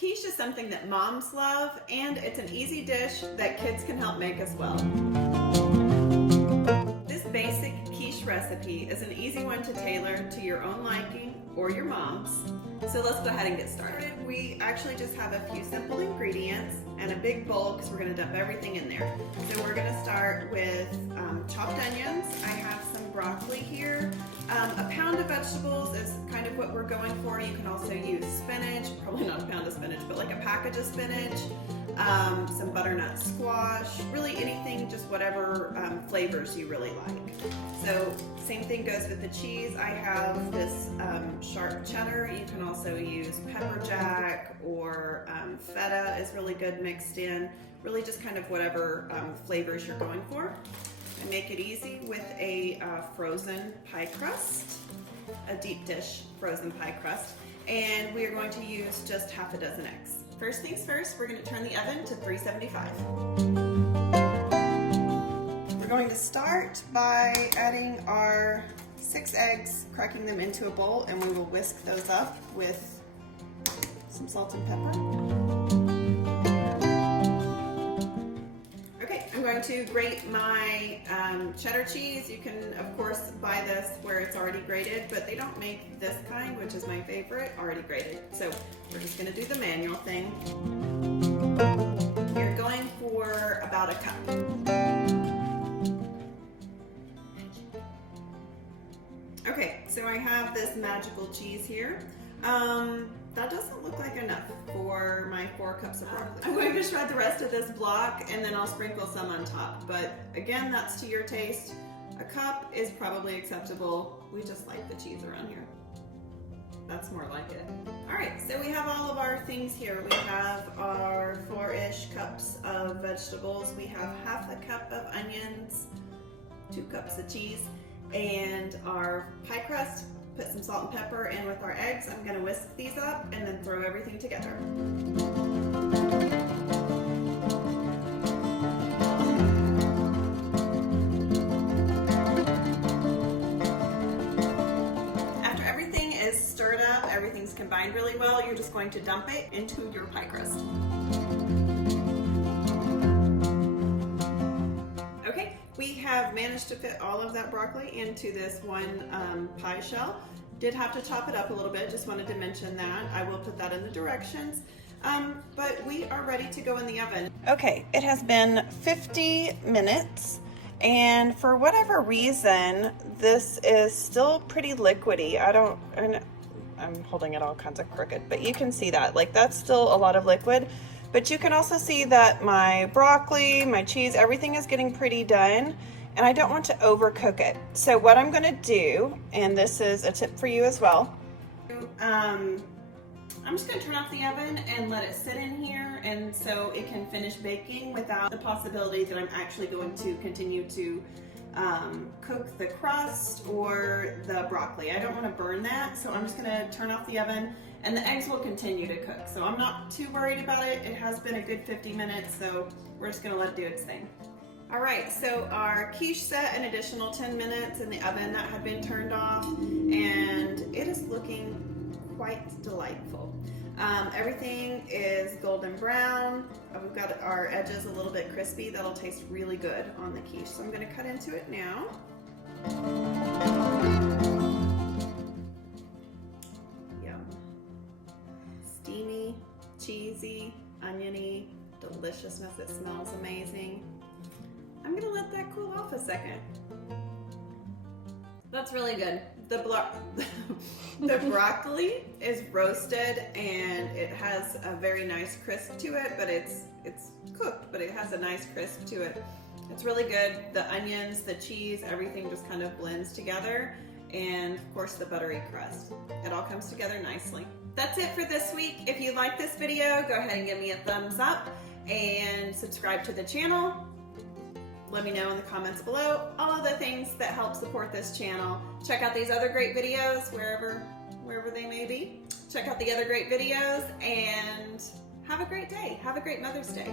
Quiche is something that moms love, and it's an easy dish that kids can help make as well. This basic quiche recipe is an easy one to tailor to your own liking or your mom's. So let's go ahead and get started. We actually just have a few simple ingredients and a big bowl because we're going to dump everything in there. So we're going to start with chopped onions. I have some broccoli here. A pound of vegetables is kind of what we're going for. You can also use spinach, probably not a pound of spinach, but like a package of spinach, some butternut squash, really anything, just whatever flavors you really like. So same thing goes with the cheese. I have this sharp cheddar. You can also use pepper jack or feta is really good mixed in. Really just kind of whatever flavors you're going for. I make it easy with a frozen pie crust, a deep dish frozen pie crust, and we are going to use just half a dozen eggs. First things first, we're going to turn the oven to 375. We're going to start by adding our 6 eggs, cracking them into a bowl, and we will whisk those up with some salt and pepper. I'm going to grate my cheddar cheese. You can, of course, buy this where it's already grated, but they don't make this kind, which is my favorite, already grated. So we're just going to do the manual thing. You're going for about a cup. Okay, so I have this magical cheese here. That doesn't look like enough for my 4 cups of broccoli. I'm going to shred the rest of this block and then I'll sprinkle some on top. But again, that's to your taste. A cup is probably acceptable. We just like the cheese around here. That's more like it. All right, so we have all of our things here. We have our 4-ish cups of vegetables. We have half a cup of onions, 2 cups of cheese, and our pie crust. Put some salt and pepper, and with our eggs, I'm going to whisk these up and then throw everything together. After everything is stirred up, everything's combined really well, you're just going to dump it into your pie crust. Okay, we have managed to fit all of that broccoli into this one pie shell. Did have to chop it up a little bit, just wanted to mention that. I will put that in the directions. But we are ready to go in the oven. Okay, it has been 50 minutes, and for whatever reason, this is still pretty liquidy. I'm holding it all kinds of crooked, but you can see that, like that's still a lot of liquid. But you can also see that my broccoli, my cheese, everything is getting pretty done, and I don't want to overcook it. So what I'm gonna do, and this is a tip for you as well, I'm just gonna turn off the oven and let it sit in here, and so it can finish baking without the possibility that I'm actually going to continue to cook the crust or the broccoli. I don't wanna burn that, so I'm just gonna turn off the oven, and the eggs will continue to cook. So I'm not too worried about it. It has been a good 50 minutes, so we're just gonna let it do its thing. All right, so our quiche set an additional 10 minutes in the oven that had been turned off, and it is looking quite delightful. Everything is golden brown. We've got our edges a little bit crispy. That'll taste really good on the quiche. So I'm gonna cut into it now. Yum. Steamy, cheesy, oniony deliciousness. It smells amazing. I'm gonna let that cool off a second. That's really good. The broccoli is roasted and it has a very nice crisp to it, but it's cooked, but it has a nice crisp to it. It's really good. The onions, the cheese, everything just kind of blends together, and of course the buttery crust. It all comes together nicely. That's it for this week. If you like this video, go ahead and give me a thumbs up and subscribe to the channel. Let me know in the comments below all of the things that help support this channel. Check out these other great videos wherever they may be. Check out the other great videos and have a great day. Have a great Mother's Day.